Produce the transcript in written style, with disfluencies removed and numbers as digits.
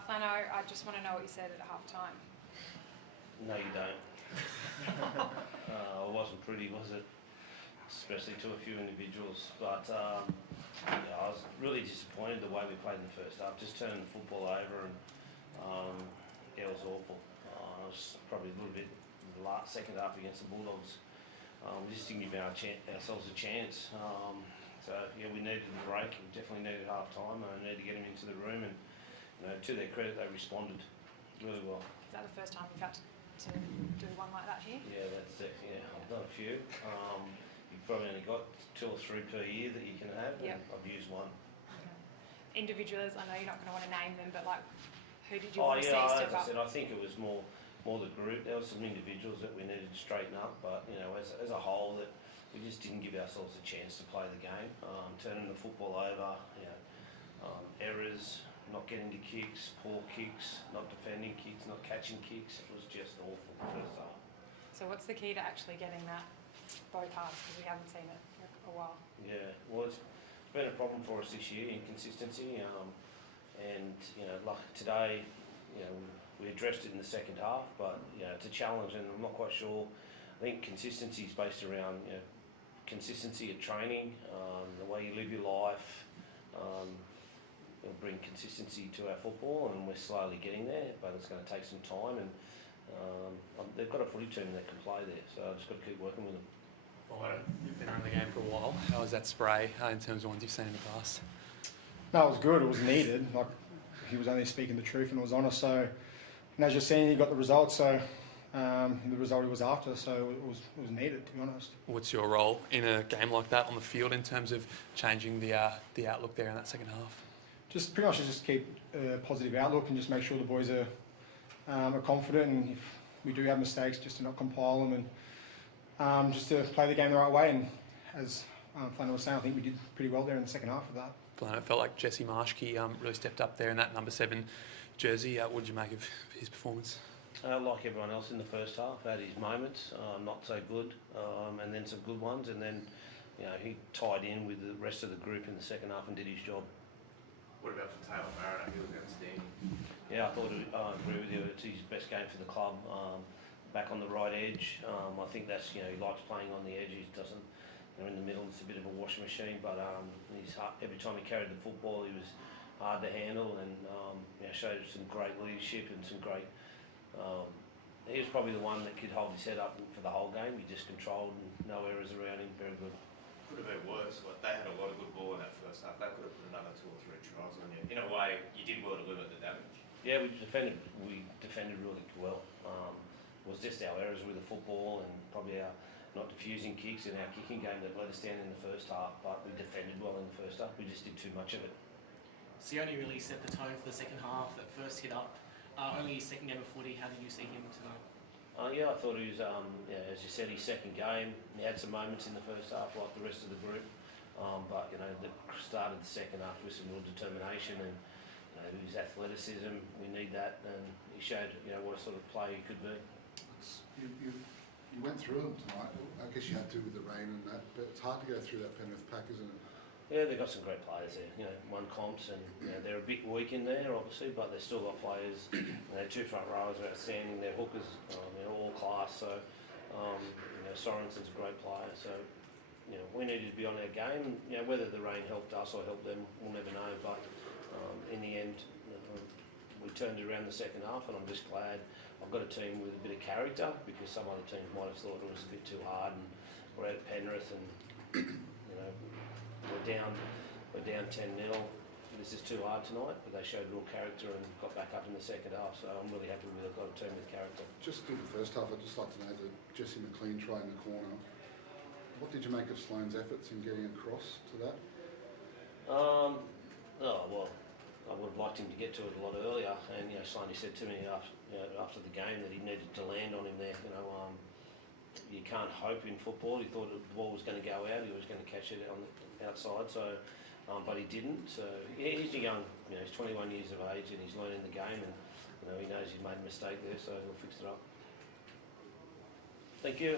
Flanno, I just want to know what you said at half time. No, you don't. It wasn't pretty, was it? Especially to a few individuals. But I was really disappointed the way we played in the first half. Just turning the football over and it was awful. It was probably a little bit in the second half against the Bulldogs. We just didn't give ourselves a chance. So yeah, we needed a break. We definitely needed half time. I needed to get them into the room, and to their credit, they responded really well. Is that the first time you've had to do one like that here? Yeah, that's it. Yeah, I've done a few. You've probably only got 2 or 3 per year that you can have. Yep. And I've used one. Okay. Individuals, I know you're not going to want to name them, but like, who did you want to see step as up? I said, I think it was more the group. There were some individuals that we needed to straighten up, but as a whole, that we just didn't give ourselves a chance to play the game. Turning the football over, errors, not getting to kicks, poor kicks, not defending kicks, not catching kicks. It was just awful first half. So what's the key to actually getting that both halves, because we haven't seen it for a while? Yeah, well, it's been a problem for us this year, inconsistency, and like today, we addressed it in the second half, but it's a challenge, and I'm not quite sure. I think consistency is based around consistency of training, the way you live your life. It'll bring consistency to our football, and we're slowly getting there, but it's going to take some time, and they've got a footy team that can play there, so I've just got to keep working with them. You've been around the game for a while. How was that spray in terms of ones you've seen in the past? No, it was good. It was needed. Like, he was only speaking the truth and it was honest. So, and as you're seeing, he got the result. So, the result he was after. So it was needed, to be honest. What's your role in a game like that on the field in terms of changing the outlook there in that second half? Just pretty much just keep a positive outlook and just make sure the boys are confident. And if we do have mistakes, just to not compile them and just to play the game the right way. And as Flanno was saying, I think we did pretty well there in the second half of that. Flanno, it felt like Jesse Marshke really stepped up there in that number 7 jersey. What did you make of his performance? Like everyone else in the first half, had his moments, not so good, and then some good ones, and then he tied in with the rest of the group in the second half and did his job. What about for Taylor Mariner? He was outstanding. Yeah, I agree with you. It's his best game for the club. Back on the right edge. I think that's he likes playing on the edge. He doesn't. In the middle, it's a bit of a washing machine. But every time he carried the football, he was hard to handle and showed some great leadership and some great. He was probably the one that could hold his head up for the whole game. He just controlled and no errors around him. Very good. Could have been worse. They had a lot of good ball in that first half. They could have put another 2 or 3 tries on you. In a way, you did well to limit the damage. Yeah, we defended really well. It was just our errors with the football and probably our not diffusing kicks and our kicking game that let us down in the first half, but we defended well in the first half. We just did too much of it. Sione really set the tone for the second half. At first hit up, only his second game of footy. How did you see him tonight? Yeah, I thought he was, as you said, his second game. He had some moments in the first half like the rest of the group, but started the second half with some real determination and his athleticism. We need that, and he showed what sort of player he could be. You went through them tonight. I guess you had to with the rain and that, but it's hard to go through that Penrith pack, isn't it? Yeah, they've got some great players there. Won comps, and they're a bit weak in there, obviously, but they've still got players. Their 2 front rowers are outstanding. Their hookers, all class. So, Sorensen's a great player. So, we needed to be on our game. Whether the rain helped us or helped them, we'll never know. But in the end, we turned it around the second half, and I'm just glad I've got a team with a bit of character, because some other teams might have thought it was a bit too hard, and we're at Penrith, and we're down 10-0. This is too hard tonight, but they showed real character and got back up in the second half. So I'm really happy we've got a team with character. Just in the first half, I'd just like to know the Jesse McLean try in the corner. What did you make of Sloane's efforts in getting across to that? Well, I would have liked him to get to it a lot earlier, and Sloane said to me after the game that he needed to land on him there. You can't hope in football. He thought the ball was going to go out. He was going to catch it on the outside. So, but he didn't. So he's a young. He's 21 years of age and he's learning the game, and he knows he's made a mistake there. So he'll fix it up. Thank you.